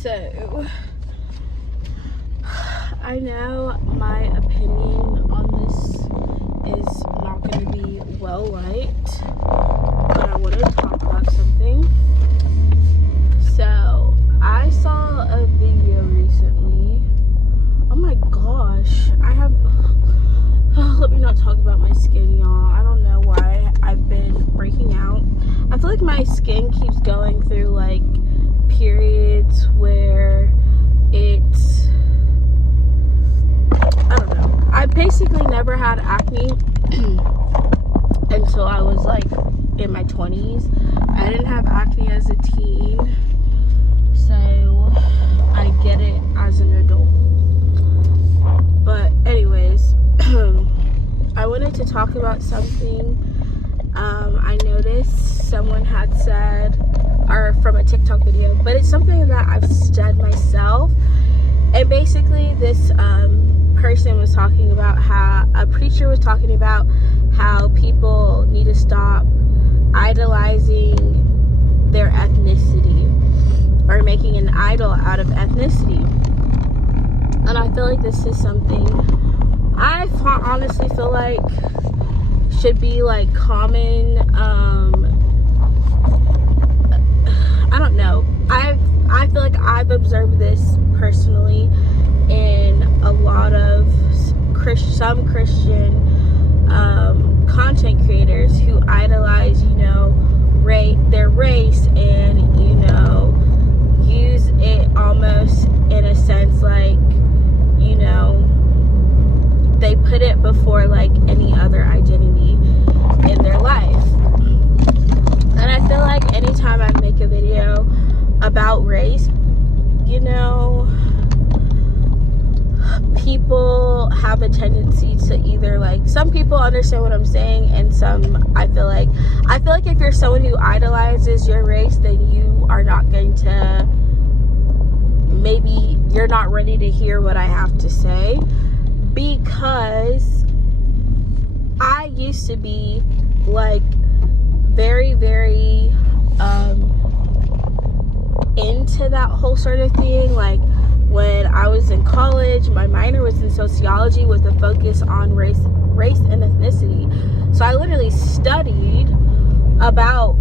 So, I know my opinion on this is not going to be well liked, but I want to talk about something. So, I saw a video recently. Oh my gosh, let me not talk about my skin, y'all. I don't know why I've been breaking out. I feel like my skin keeps going through like periods where it's, I don't know. I basically never had acne until I was like in my 20s. I didn't have acne as a teen, so I get it as an adult. But anyways, I wanted to talk about something. I noticed someone had said, or from a TikTok video, but it's something that I've said myself. And basically this person was talking about how, a preacher was talking about how people need to stop idolizing their ethnicity or making an idol out of ethnicity. And I feel like this is something I honestly feel like should be like common. I don't know. I feel like I've observed this personally in a lot of some Christian content creators who idolize, their race and, use it almost in a sense like, they put it before like any other identity in their life. And I feel like anytime I make a video about race, people have a tendency to either like, some people understand what I'm saying and some I feel like if you're someone who idolizes your race, then you are not going to, maybe you're not ready to hear what I have to say, because I used to be like very, very into that whole sort of thing. Like when I was in college, my minor was in sociology with a focus on race and ethnicity. So I literally studied about,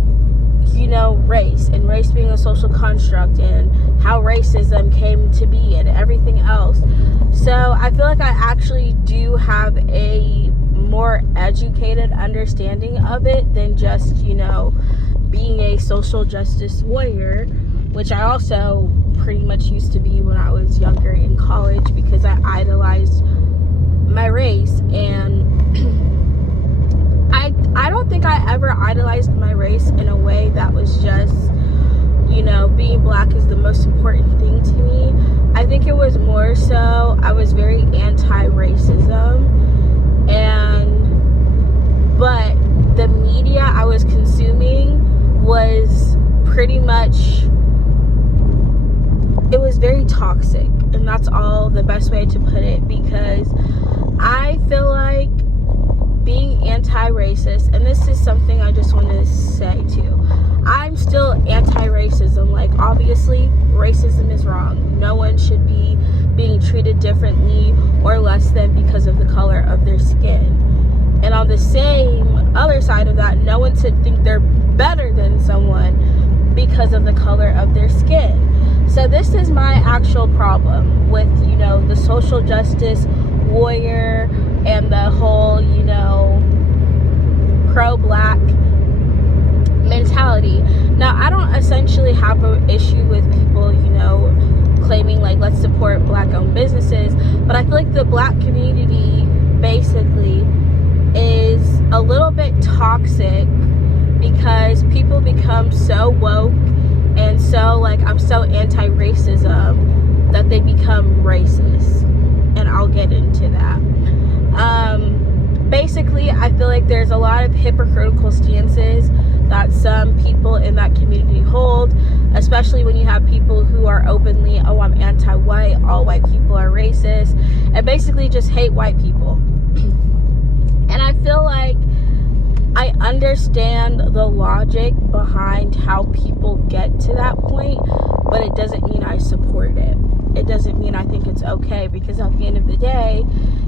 race and race being a social construct and how racism came to be and everything else. So I feel like I actually do have a more educated understanding of it than just, being a social justice warrior, which I also pretty much used to be when I was younger in college because I idolized my race. And I don't think I ever idolized my race in a way that was just, being black is the most important thing to me. I think it was more so I was very anti-racism, but the media I was consuming was pretty much, it was very toxic, and that's all the best way to put it, because I feel like being anti-racist, and this is something I just want to say too, I'm still anti-racism. Like, obviously racism is wrong. No one should be being treated differently or less than because of the color of their skin. And on the same other side of that, no one should think they're better than someone because of the color of their skin. So this is my actual problem with, the social justice warrior and the whole, pro-black mentality. Now, I don't essentially have an issue with people, claiming like, let's support black-owned businesses, but I feel like the black community basically is a little bit toxic because people become so woke and so like, I'm so anti-racism that they become racist, and I'll get into that. Basically, I feel like there's a lot of hypocritical stances that some people in that community hold, especially when you have people who are openly, oh, I'm anti-white, all white people are racist, and basically just hate white people. And I feel like I understand the logic behind how people get to that point, but it doesn't mean I support it. It doesn't mean I think it's okay, because at the end of the day,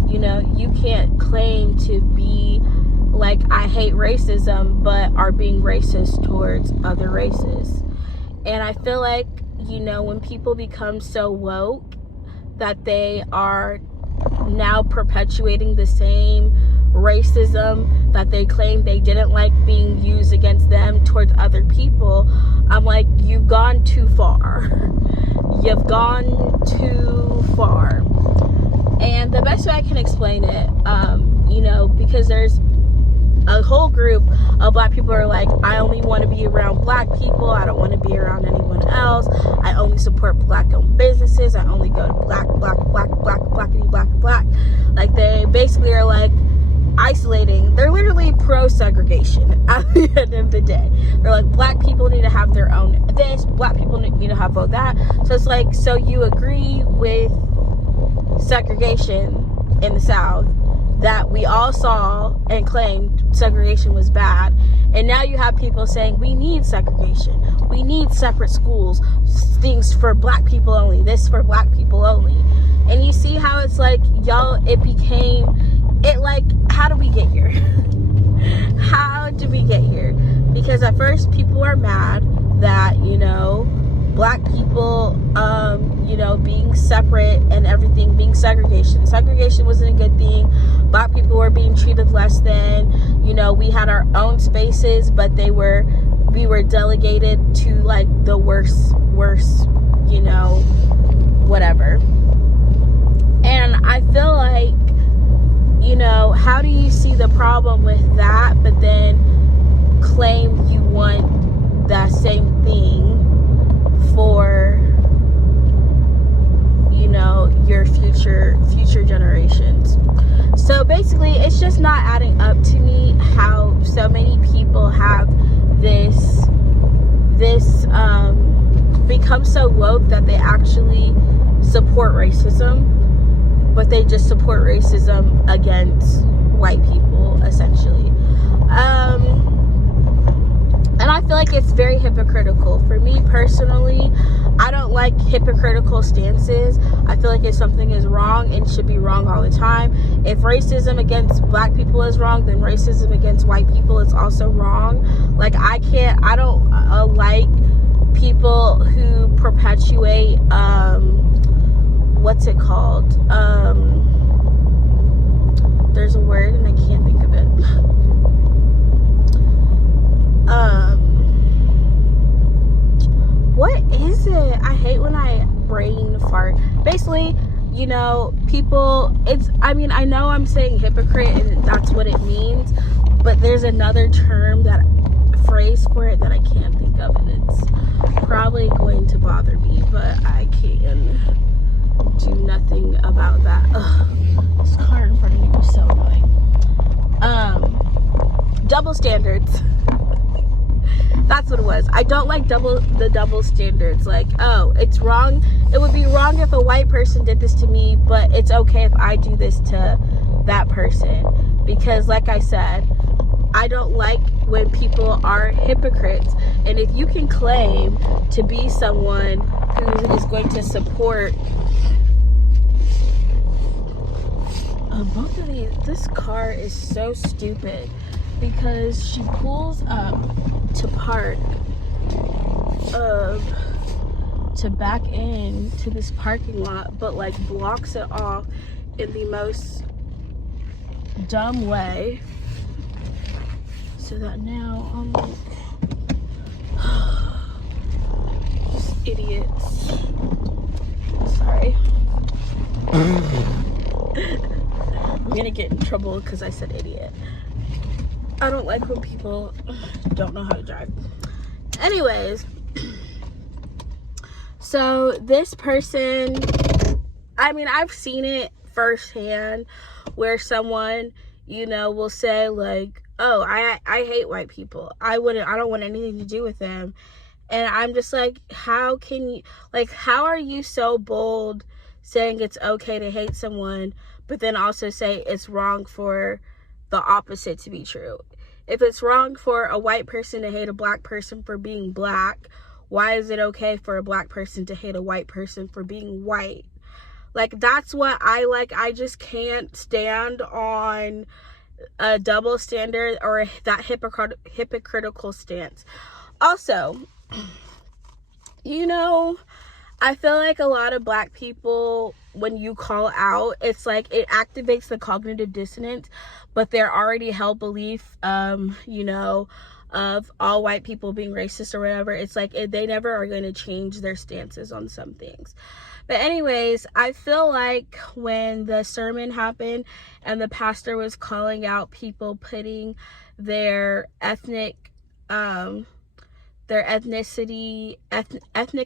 you know, you can't claim to be like, I hate racism, but are being racist towards other races. And I feel like, you know, when people become so woke that they are now perpetuating the same racism that they claim they didn't like being used against them towards other people, I'm like, you've gone too far. You've gone too far. And the best way I can explain it, you know, because there's a whole group of black people are like, I only want to be around black people. I don't want to be around anyone else. I only support black-owned businesses. I only go to black. Like, they basically are like isolating. They're literally pro-segregation at the end of the day. They're like, black people need to have their own this. Black people need to have vote that. So it's like, so you agree with segregation in the South that we all saw and claimed segregation was bad, and now you have people saying we need segregation, we need separate schools, things for black people only, this for black people only. And you see how it's like, y'all, it became it like, how do we get here? How did we get here? Because at first people are mad that, you know, black people, you know, being separate and everything, being segregation wasn't a good thing. Black people were being treated less than, you know, we had our own spaces, but we were delegated to like the worst, you know, whatever. And I feel like, you know, how do you see the problem with that, but then claim you want that same thing for, you know, your future generations? So basically, it's just not adding up to me how so many people have this become so woke that they actually support racism, but they just support racism against white people, essentially. And I feel like it's very hypocritical. For me personally, I don't like hypocritical stances. I feel like if something is wrong, it should be wrong all the time. If racism against black people is wrong, then racism against white people is also wrong. Like, I don't like people who perpetuate, what's it called? There's a word and I can't think of it. What is it? I hate when I brain fart. Basically, you know, people, I know I'm saying hypocrite and that's what it means, but there's another phrase for it that I can't think of, and it's probably going to bother me, but I can do nothing about that. Ugh, this car in front of me was so annoying. Double standards. That's what it was. I don't like the double standards. Like, oh, it's wrong. It would be wrong if a white person did this to me, but it's okay if I do this to that person. Because like I said, I don't like when people are hypocrites. And if you can claim to be someone who is going to support both of these, this car is so stupid because she pulls up to park, to back in to this parking lot, but like blocks it off in the most dumb way, so that now I'm like, just idiots. Sorry. I'm gonna get in trouble because I said idiot. I don't like when people don't know how to drive. Anyways, so this person, I've seen it firsthand where someone, you know, will say like, oh, I hate white people. I don't want anything to do with them. And I'm just like, how are you so bold saying it's okay to hate someone, but then also say it's wrong for the opposite to be true? If it's wrong for a white person to hate a black person for being black, why is it okay for a black person to hate a white person for being white? Like, that's what I just can't stand on a double standard or that hypocritical stance. Also, you know, I feel like a lot of black people, when you call out, it's like it activates the cognitive dissonance, but they're already held belief, you know, of all white people being racist or whatever. It's like they never are going to change their stances on some things. But anyways, I feel like when the sermon happened and the pastor was calling out people putting their ethnic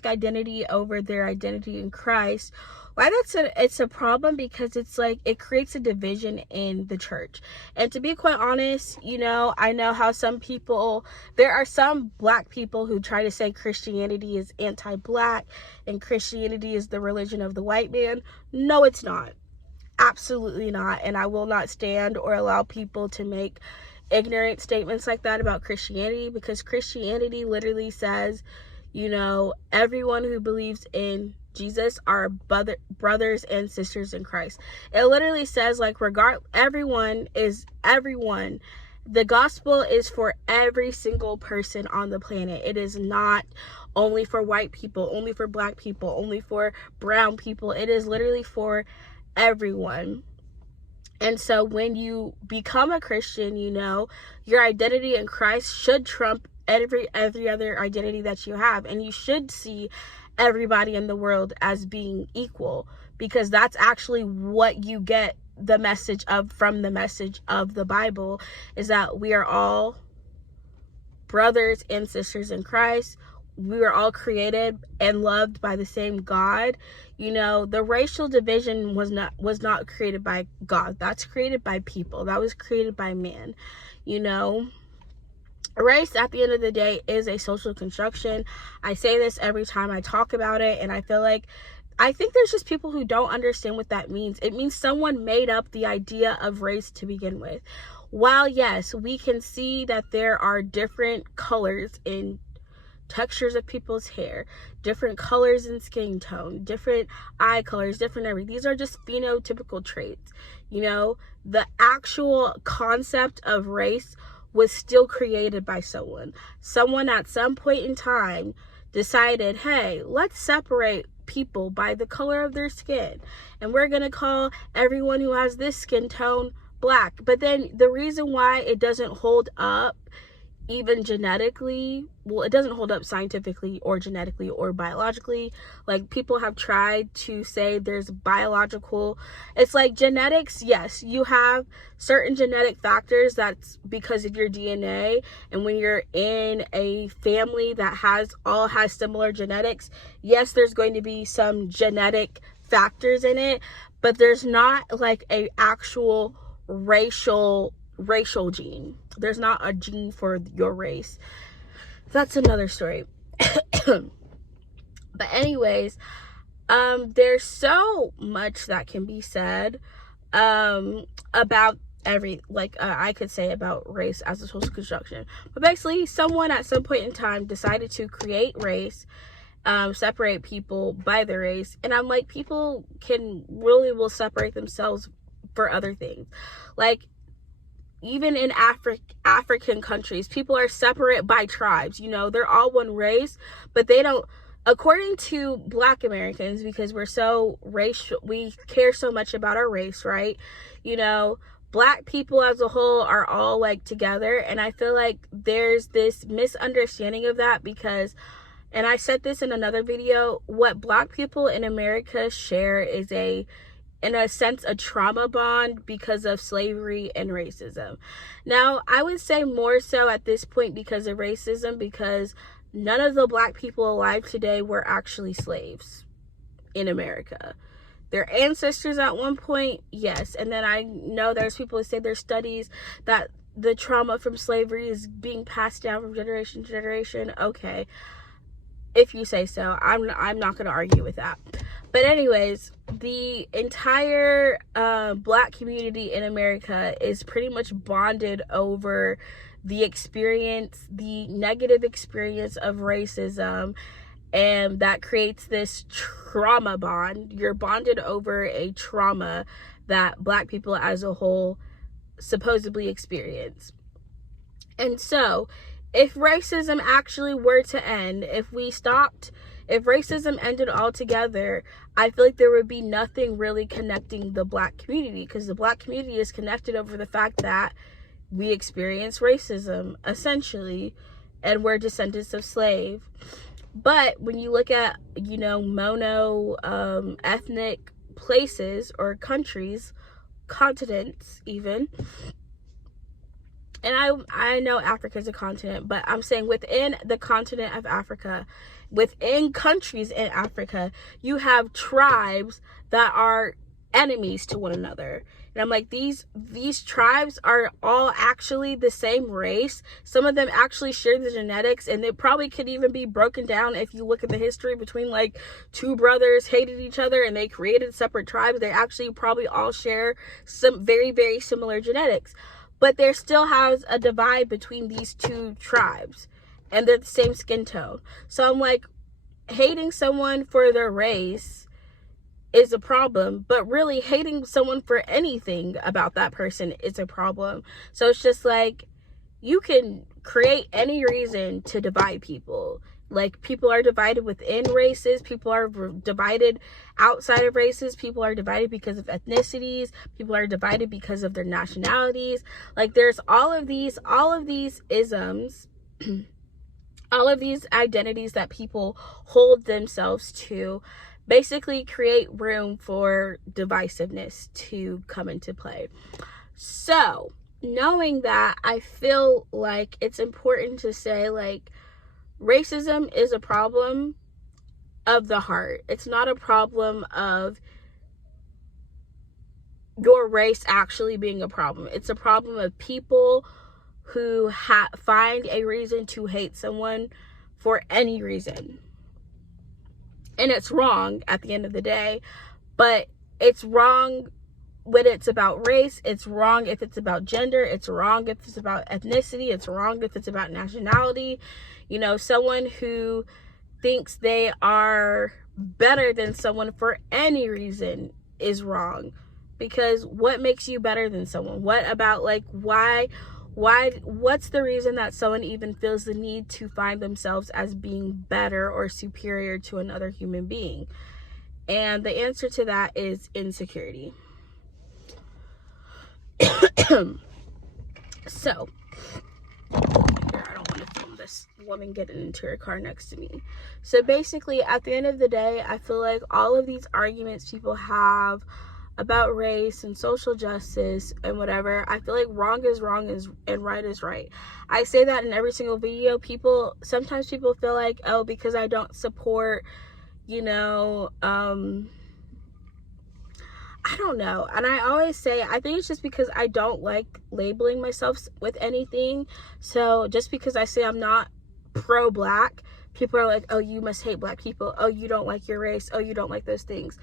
identity over their identity in Christ, why it's a problem, because it's like it creates a division in the church. And to be quite honest, you know, I know how there are some black people who try to say Christianity is anti-black and Christianity is the religion of the white man. No, it's not. Absolutely not. And I will not stand or allow people to make ignorant statements like that about Christianity, because Christianity literally says, you know, everyone who believes in Jesus are brothers and sisters in Christ. It literally says, like, everyone is everyone. The gospel is for every single person on the planet. It is not only for white people, only for black people, only for brown people. It is literally for everyone. And so when you become a Christian, you know, your identity in Christ should trump every other identity that you have. And you should see everybody in the world as being equal, because that's actually what you get the message of from the message of the Bible, is that we are all brothers and sisters in Christ. We were all created and loved by the same God. You know, the racial division was not created by God. That's created by people. That was created by man. You know, race at the end of the day is a social construction. I say this every time I talk about it, and I think there's just people who don't understand what that means. It means someone made up the idea of race to begin with. While yes, we can see that there are different colors in textures of people's hair, different colors in skin tone, different eye colors, different everything. These are just phenotypical traits. You know, the actual concept of race was still created by someone. Someone at some point in time decided, hey, let's separate people by the color of their skin, and we're gonna call everyone who has this skin tone black. But then the reason why it doesn't hold up even genetically, well, it doesn't hold up scientifically or genetically or biologically. Like, people have tried to say there's biological, it's like genetics. Yes, you have certain genetic factors, that's because of your DNA, and when you're in a family that has similar genetics, yes, there's going to be some genetic factors in it, but there's not like a actual racial gene. There's not a gene for your race. That's another story. But anyways, there's so much that can be said about I could say about race as a social construction. But basically, someone at some point in time decided to create race, separate people by their race. And I'm like, people will separate themselves for other things. Like, even in African countries, people are separate by tribes. You know, they're all one race, but they don't, according to Black Americans, because we're so racial, we care so much about our race, right? You know, Black people as a whole are all like together. And I feel like there's this misunderstanding of that, because, and I said this in another video, what Black people in America share is in a sense, a trauma bond because of slavery and racism. Now, I would say more so at this point because of racism, because none of the Black people alive today were actually slaves in America. Their ancestors at one point, yes. And then I know there's people who say there's studies that the trauma from slavery is being passed down from generation to generation. Okay, if you say so. I'm not going to argue with that. But anyways, the entire Black community in America is pretty much bonded over the experience, the negative experience of racism, and that creates this trauma bond. You're bonded over a trauma that Black people as a whole supposedly experience. And so, if racism actually were to end, if racism ended altogether, I feel like there would be nothing really connecting the Black community, because the Black community is connected over the fact that we experience racism, essentially, and we're descendants of slave. But when you look at, mono ethnic places or countries, continents even, and I know Africa is a continent, but I'm saying within the continent of Africa, within countries in Africa, you have tribes that are enemies to one another. And I'm like, these tribes are all actually the same race. Some of them actually share the genetics, and it probably could even be broken down if you look at the history between like two brothers hated each other and they created separate tribes. They actually probably all share some very, very similar genetics. But there still has a divide between these two tribes, and they're the same skin tone. So I'm like, hating someone for their race is a problem, but really hating someone for anything about that person is a problem. So it's just like, you can create any reason to divide people. Like, people are divided within races, people are divided outside of races, people are divided because of ethnicities, people are divided because of their nationalities. Like, there's all of these isms, all of these identities that people hold themselves to, basically create room for divisiveness to come into play. So, knowing that, I feel like it's important to say, like, racism is a problem of the heart. It's not a problem of your race actually being a problem. It's a problem of people who find a reason to hate someone for any reason. And it's wrong at the end of the day, but it's wrong when it's about race. It's wrong if it's about gender. It's wrong if it's about ethnicity. It's wrong if it's about nationality. Someone who thinks they are better than someone for any reason is wrong. Because what makes you better than someone? What about, like, what's the reason that someone even feels the need to find themselves as being better or superior to another human being? And the answer to that is insecurity. So, here, I don't want to film this woman getting into her car next to me. So basically, at the end of the day, I feel like all of these arguments people have about race and social justice and whatever, I feel like wrong is wrong and right is right. I say that in every single video. Sometimes people feel like, oh, because I don't support, I don't know. And I always say, I think it's just because I don't like labeling myself with anything. So just because I say I'm not pro-Black, people are like, oh, you must hate Black people. Oh, you don't like your race. Oh, you don't like those things.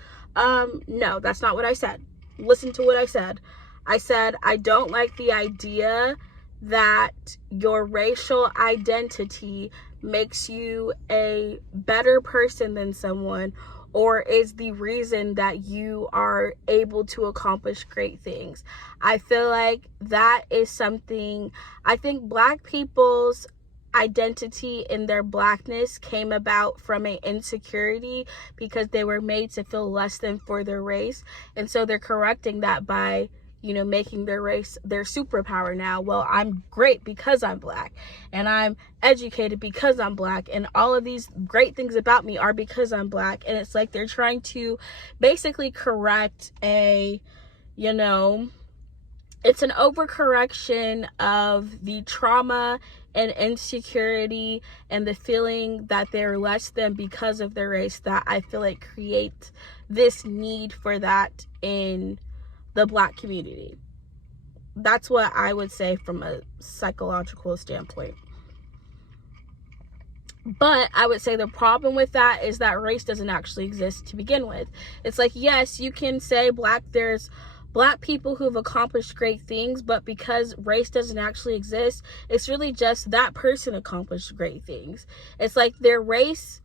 No, that's not what I said. Listen to what I said. I said, I don't like the idea that your racial identity makes you a better person than someone, or is the reason that you are able to accomplish great things. I feel like that is something, I think Black people's identity in their Blackness came about from an insecurity because they were made to feel less than for their race. And so they're correcting that by, making their race their superpower now. Well, I'm great because I'm Black, and I'm educated because I'm Black, and all of these great things about me are because I'm Black. And it's like they're trying to basically correct it's an overcorrection of the trauma and insecurity and the feeling that they're less than because of their race that I feel like creates this need for that in the Black community. That's what I would say from a psychological standpoint. But I would say the problem with that is that race doesn't actually exist to begin with. It's like, yes, you can say Black, there's Black people who've accomplished great things, but because race doesn't actually exist, it's really just that person accomplished great things. It's like the race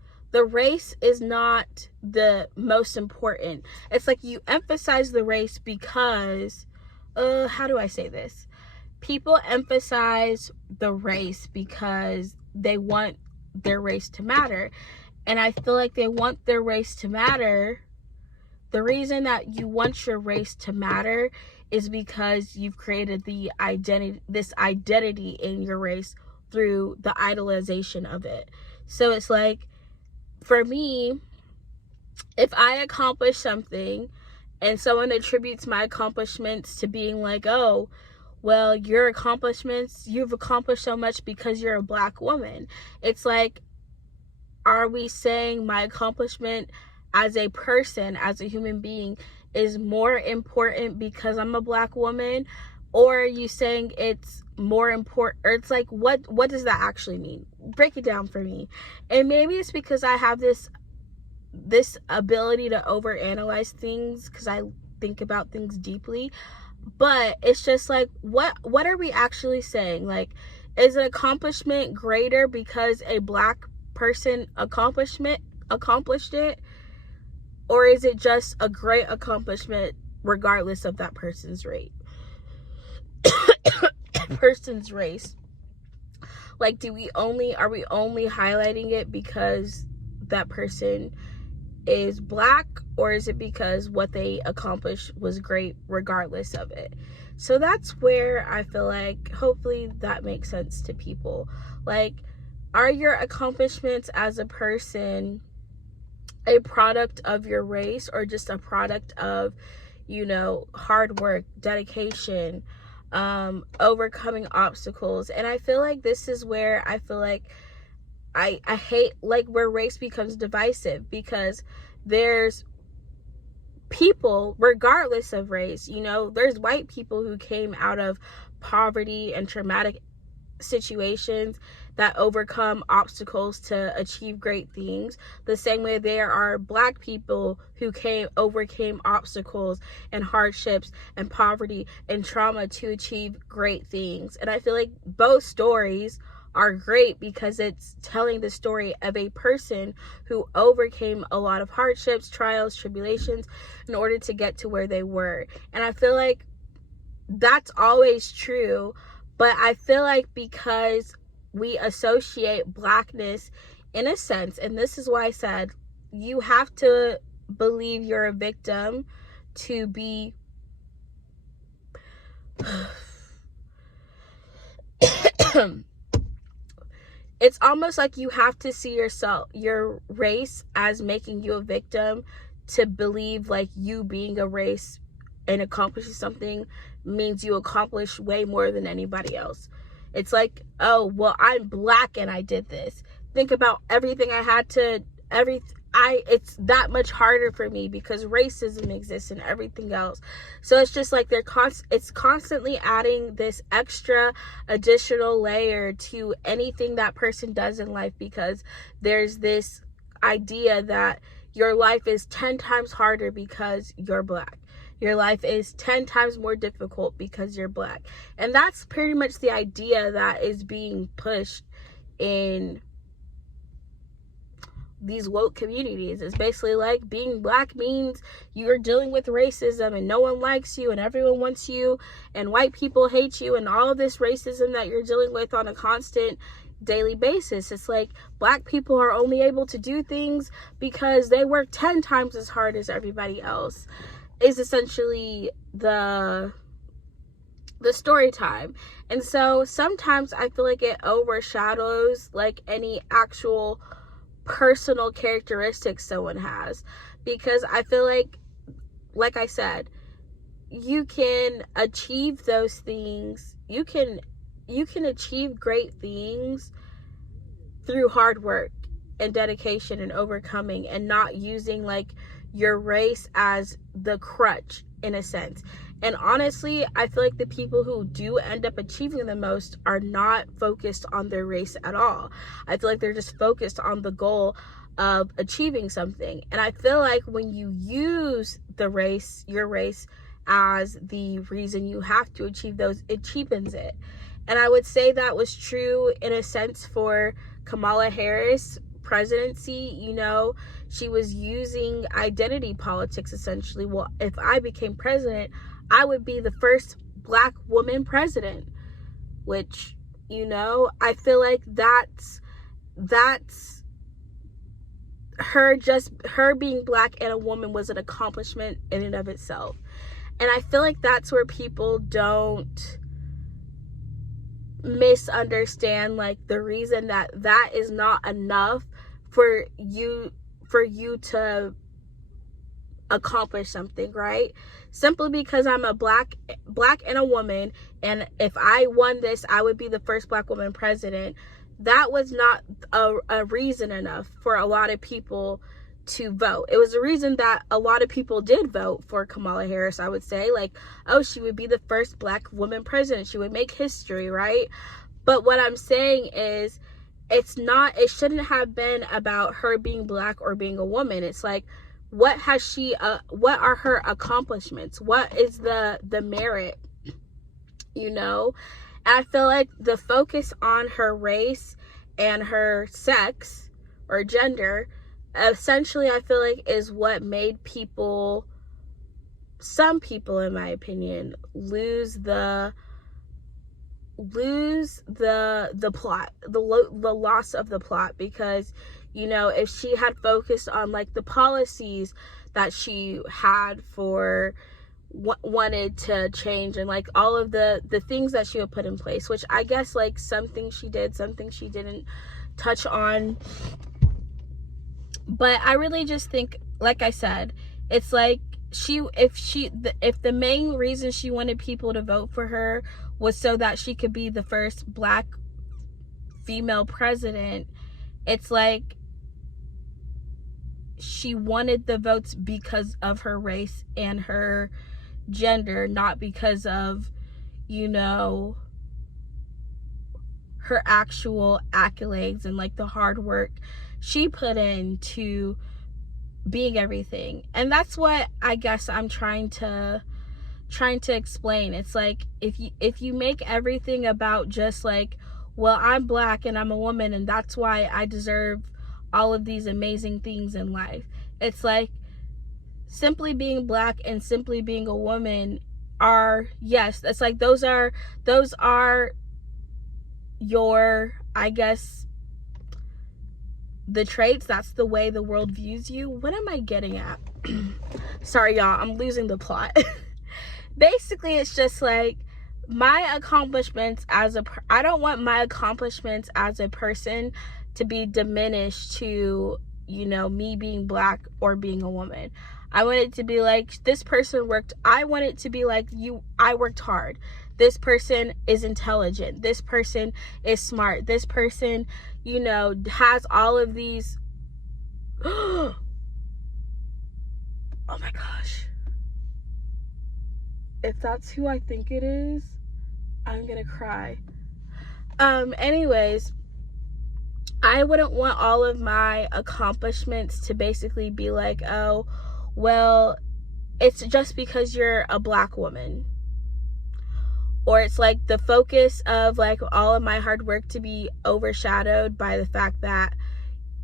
is not the most important. It's like you emphasize the race because, how do I say this? People emphasize the race because they want their race to matter. And I feel like they want their race to matter. The reason that you want your race to matter is because you've created this identity in your race through the idolization of it. So it's like, for me, if I accomplish something and someone attributes my accomplishments to being like, oh, well, your accomplishments, you've accomplished so much because you're a Black woman. It's like, are we saying my accomplishment as a person, as a human being, is more important because I'm a Black woman? Or are you saying it's more important, or it's like, what does that actually mean? Break it down for me. And maybe it's because I have this ability to overanalyze things because I think about things deeply. But it's just like, what are we actually saying? Like, is an accomplishment greater because a Black person accomplished it? Or is it just a great accomplishment regardless of that person's race? Like, are we only highlighting it because that person is Black, or is it because what they accomplished was great regardless of it? So that's where I feel like, hopefully that makes sense to people. Like, are your accomplishments as a person a product of your race, or just a product of, hard work, dedication, overcoming obstacles? And I feel like this is where I feel like I hate, like, where race becomes divisive, because there's people regardless of race. There's white people who came out of poverty and traumatic situations that overcome obstacles to achieve great things, the same way there are Black people who overcame obstacles and hardships and poverty and trauma to achieve great things. And I feel like both stories are great because it's telling the story of a person who overcame a lot of hardships, trials, tribulations in order to get to where they were. And I feel like that's always true, but I feel like because we associate Blackness in a sense, and this is why I said you have to believe you're a victim to be it's almost like you have to see your race as making you a victim to believe like you being a race and accomplishing something means you accomplish way more than anybody else. It's like, oh, well, I'm Black and I did this. Think about everything I had to, it's that much harder for me because racism exists and everything else. So it's just like it's constantly adding this extra additional layer to anything that person does in life, because there's this idea that your life is 10 times harder because you're Black. Your life is 10 times more difficult because you're Black. And that's pretty much the idea that is being pushed in these woke communities. It's basically like being Black means you're dealing with racism and no one likes you and everyone wants you and white people hate you and all of this racism that you're dealing with on a constant daily basis. It's like Black people are only able to do things because they work 10 times as hard as everybody else, is essentially the story time. And so sometimes I feel like it overshadows like any actual personal characteristics someone has, because I feel like I said, you can achieve those things, you can achieve great things through hard work and dedication and overcoming, and not using like your race as the crutch in a sense. And honestly, I feel like the people who do end up achieving the most are not focused on their race at all. I feel like they're just focused on the goal of achieving something. And I feel like when you use your race as the reason you have to achieve those. It cheapens it. And I would say that was true in a sense for Kamala Harris presidency. You know, she was using identity politics essentially. Well, if I became president, I would be the first Black woman president, which, you know, I feel like that's her being Black and a woman was an accomplishment in and of itself. And I feel like that's where people don't misunderstand, like, the reason that is not enough for you to accomplish something, right? Simply because I'm a black and a woman, and if I won this, I would be the first Black woman president. That was not a reason enough for a lot of people to vote. It was a reason that a lot of people did vote for Kamala Harris, I would say. Like, oh, she would be the first Black woman president. She would make history, right? But what I'm saying is, it shouldn't have been about her being Black or being a woman. It's like, what are her accomplishments? What is the merit, you know? And I feel like the focus on her race and her sex or gender, essentially, I feel like is what made some people in my opinion, lose the plot, the loss of the plot. Because, you know, if she had focused on like the policies that she had for wanted to change, and like all of the things that she would put in place, which I guess like some things she did, some things she didn't touch on. But I really just think, like I said, it's like if the main reason she wanted people to vote for her was so that she could be the first Black female president, it's like she wanted the votes because of her race and her gender, not because of, you know, her actual accolades and like the hard work she put into being everything. And that's what I guess I'm trying to explain. It's like, if you make everything about just like, well, I'm Black and I'm a woman and that's why I deserve all of these amazing things in life. It's like, simply being Black and simply being a woman are, yes, it's like those are your, I guess, the traits. That's the way the world views you. What am I getting at? Sorry, y'all, I'm losing the plot. Basically, it's just like my accomplishments I don't want my accomplishments as a person to be diminished to, you know, me being Black or being a woman. I want it to be like, this person I want it to be like, I worked hard. This person is intelligent. This person is smart. This person, you know, has all of these. Oh my gosh. If that's who I think it is, I'm gonna cry. Anyways, I wouldn't want all of my accomplishments to basically be like, oh, well, it's just because you're a Black woman. Or it's like the focus of like all of my hard work to be overshadowed by the fact that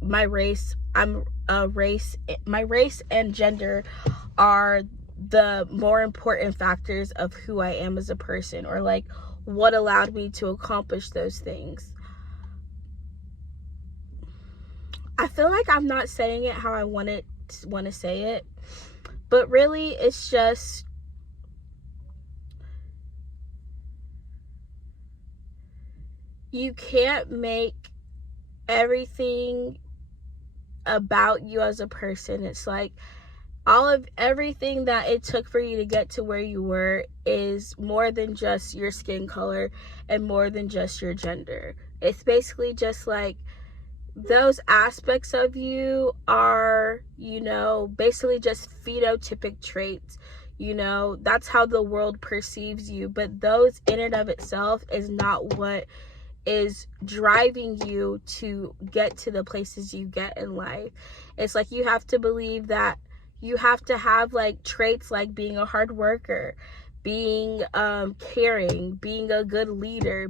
my race and gender are the more important factors of who I am as a person, or like what allowed me to accomplish those things. I feel like I'm not saying it how I want to say it, but really it's just, you can't make everything about you as a person. It's like everything that it took for you to get to where you were is more than just your skin color and more than just your gender. It's basically just like those aspects of you are, you know, basically just phenotypic traits. You know, that's how the world perceives you, but those in and of itself is not what is driving you to get to the places you get in life. It's like you have to believe that, You have to have like traits like being a hard worker, being caring, being a good leader,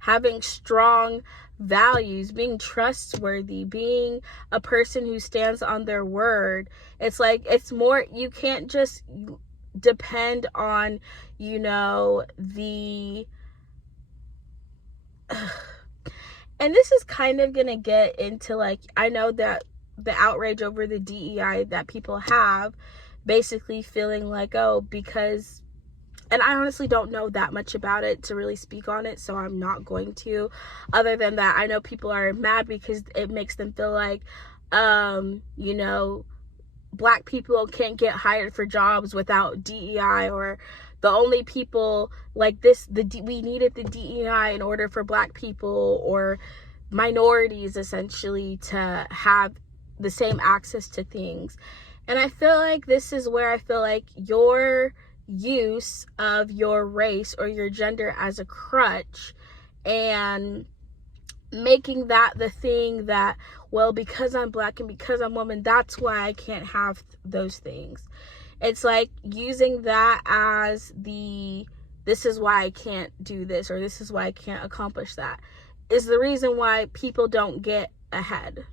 having strong values, being trustworthy, being a person who stands on their word. It's like, it's more, you can't just depend on, you know, and this is kind of gonna get into like, I know that the outrage over the DEI that people have, basically feeling like, oh, because, and I honestly don't know that much about it to really speak on it, so I'm not going to. Other than that, I know people are mad because it makes them feel like, you know, Black people can't get hired for jobs without DEI, or the only people like this, we needed the DEI in order for Black people or minorities essentially to have the same access to things. And I feel like this is where I feel like your use of your race or your gender as a crutch and making that the thing that, well, because I'm Black and because I'm woman, that's why I can't have those things. It's like using that as this is why I can't do this, or this is why I can't accomplish that, is the reason why people don't get ahead.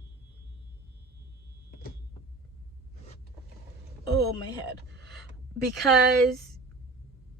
Oh, my head. Because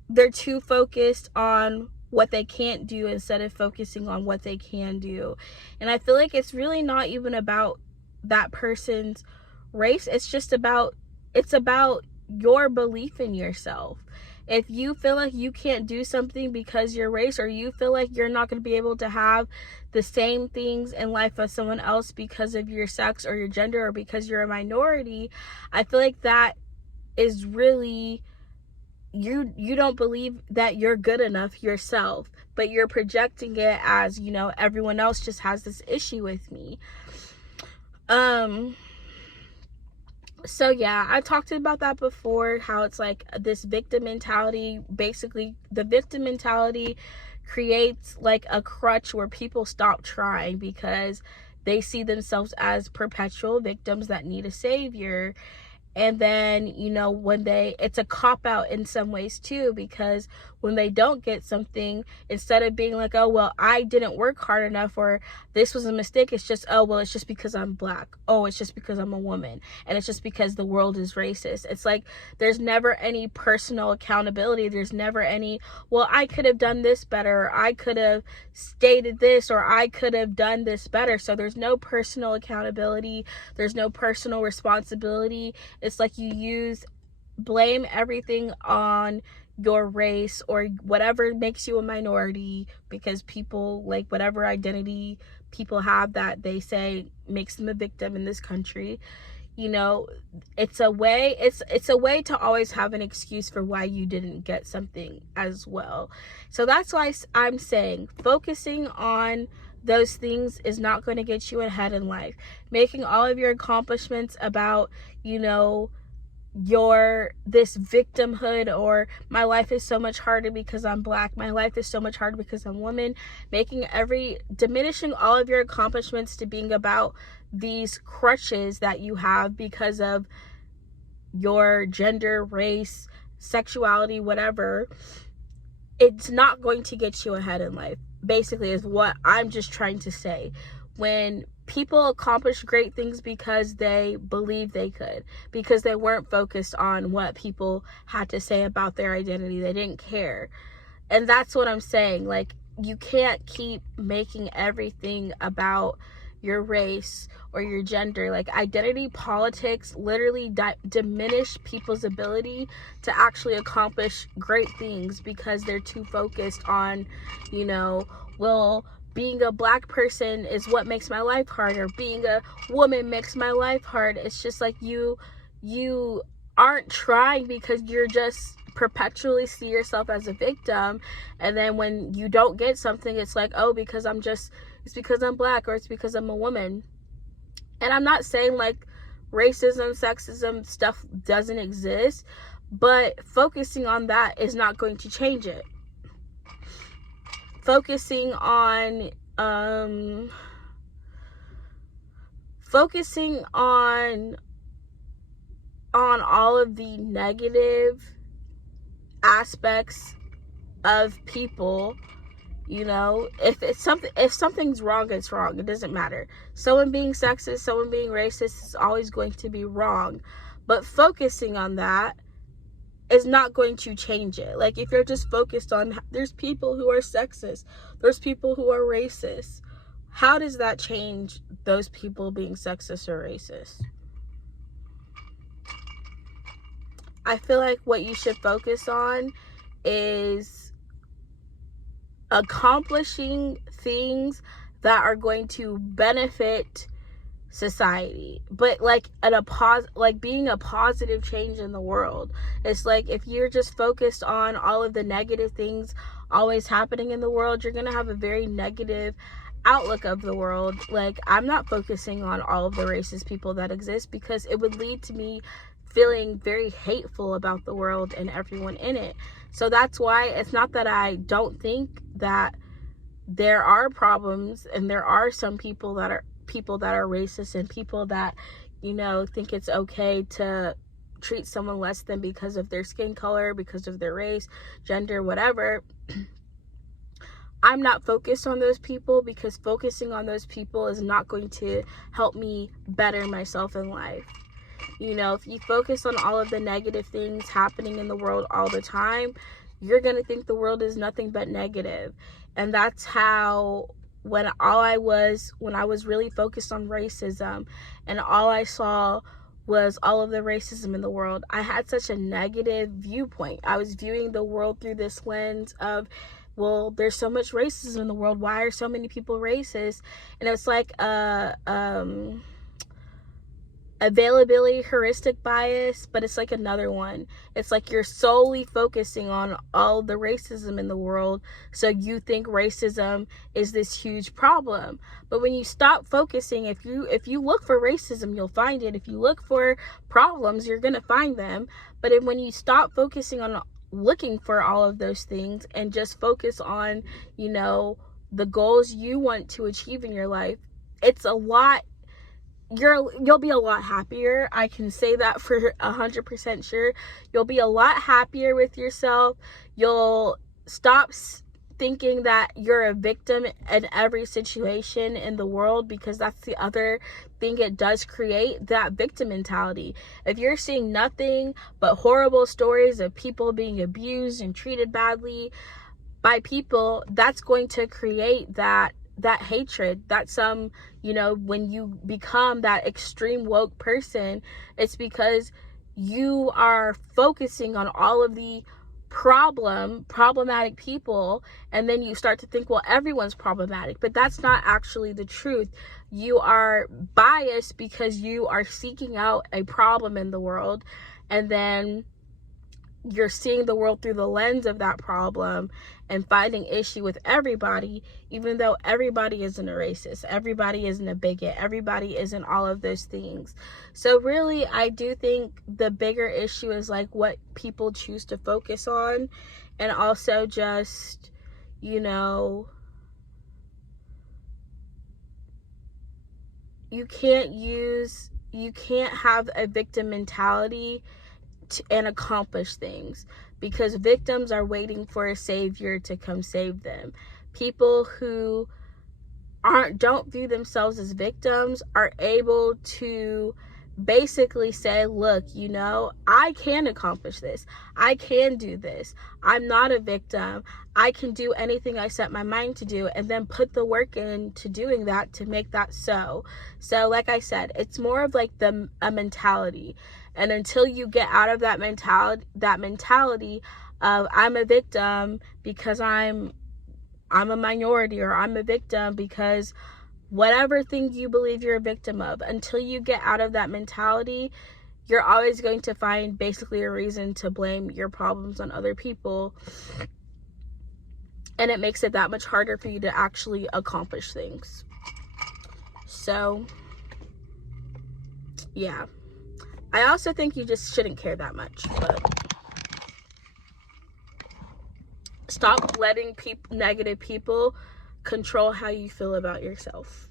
they're too focused on what they can't do instead of focusing on what they can do. And I feel like it's really not even about that person's race. It's about your belief in yourself. If you feel like you can't do something because your race, or you feel like you're not going to be able to have the same things in life as someone else because of your sex or your gender, or because you're a minority, I feel like that is really, you don't believe that you're good enough yourself, but you're projecting it as, you know, everyone else just has this issue with me. So yeah, I talked about that before, how it's like this victim mentality. Basically, the victim mentality creates like a crutch where people stop trying because they see themselves as perpetual victims that need a savior. And then, you know, it's a cop-out in some ways too, because when they don't get something, instead of being like, oh, well, I didn't work hard enough, or this was a mistake, it's just, oh, well, it's just because I'm Black. Oh, it's just because I'm a woman. And it's just because the world is racist. It's like, there's never any personal accountability. There's never any, well, I could have done this better, or I could have stated this, or I could have done this better. So there's no personal accountability. There's no personal responsibility. It's like you blame everything on your race or whatever makes you a minority, because people, like, whatever identity people have that they say makes them a victim in this country, you know, it's a way to always have an excuse for why you didn't get something as well. So that's why I'm saying focusing on those things is not going to get you ahead in life. Making all of your accomplishments about, you know, this victimhood, or my life is so much harder because I'm Black, my life is so much harder because I'm woman, diminishing all of your accomplishments to being about these crutches that you have because of your gender, race, sexuality, whatever, it's not going to get you ahead in life, basically, is what I'm just trying to say. When people accomplish great things because they believe they could, because they weren't focused on what people had to say about their identity, they didn't care. And that's what I'm saying. Like, you can't keep making everything about your race or your gender. Like, identity politics literally diminish people's ability to actually accomplish great things because they're too focused on, you know, well, being a Black person is what makes my life harder. Being a woman makes my life hard. It's just like you aren't trying because you're just perpetually see yourself as a victim. And then when you don't get something, it's like, oh, it's because I'm Black, or it's because I'm a woman. And I'm not saying like racism, sexism stuff doesn't exist, but focusing on that is not going to change it. Focusing on all of the negative aspects of people. You know, if something's wrong, it's wrong. It doesn't matter. Someone being sexist, someone being racist is always going to be wrong. But focusing on that is not going to change it. Like, if you're just focused on, there's people who are sexist, there's people who are racist, how does that change those people being sexist or racist? I feel like what you should focus on is accomplishing things that are going to benefit society, but like like being a positive change in the world. It's like, if you're just focused on all of the negative things always happening in the world, you're gonna have a very negative outlook of the world. Like, I'm not focusing on all of the racist people that exist, because it would lead to me feeling very hateful about the world and everyone in it. So that's why it's not that I don't think that there are problems, and there are some people that are racist, and people that, you know, think it's okay to treat someone less than because of their skin color, because of their race, gender, whatever. I'm not focused on those people, because focusing on those people is not going to help me better myself in life. You know, if you focus on all of the negative things happening in the world all the time, you're going to think the world is nothing but negative. And that's how, when I was really focused on racism, and all I saw was all of the racism in the world, I had such a negative viewpoint. I was viewing the world through this lens of, well, there's so much racism in the world, why are so many people racist? And it's like availability heuristic bias, but it's like another one. It's like you're solely focusing on all the racism in the world, so you think racism is this huge problem. But when you stop focusing, if you look for racism, you'll find it. If you look for problems, you're gonna find them. But when you stop focusing on looking for all of those things, and just focus on, you know, the goals you want to achieve in your life, it's a lot, you'll be a lot happier. I can say that for 100% sure. You'll be a lot happier with yourself. You'll stop thinking that you're a victim in every situation in the world, because that's the other thing it does create, that victim mentality. If you're seeing nothing but horrible stories of people being abused and treated badly by people, that's going to create that hatred. That's you know, when you become that extreme woke person, it's because you are focusing on all of the problematic people, and then you start to think, well, everyone's problematic. But that's not actually the truth. You are biased because you are seeking out a problem in the world, and then you're seeing the world through the lens of that problem and finding issue with everybody, even though everybody isn't a racist, everybody isn't a bigot, everybody isn't all of those things. So really, I do think the bigger issue is like what people choose to focus on, and also just, you know, you can't have a victim mentality and accomplish things, because victims are waiting for a savior to come save them. People who don't view themselves as victims are able to basically say, look, you know, I can accomplish this, I can do this, I'm not a victim, I can do anything I set my mind to do, and then put the work into doing that to make that so like I said, it's more of like a mentality. And until you get out of that mentality of, I'm a victim because I'm a minority, or I'm a victim because whatever thing you believe you're a victim of, until you get out of that mentality, you're always going to find basically a reason to blame your problems on other people. And it makes it that much harder for you to actually accomplish things. So, yeah. I also think you just shouldn't care that much, but stop letting negative people control how you feel about yourself.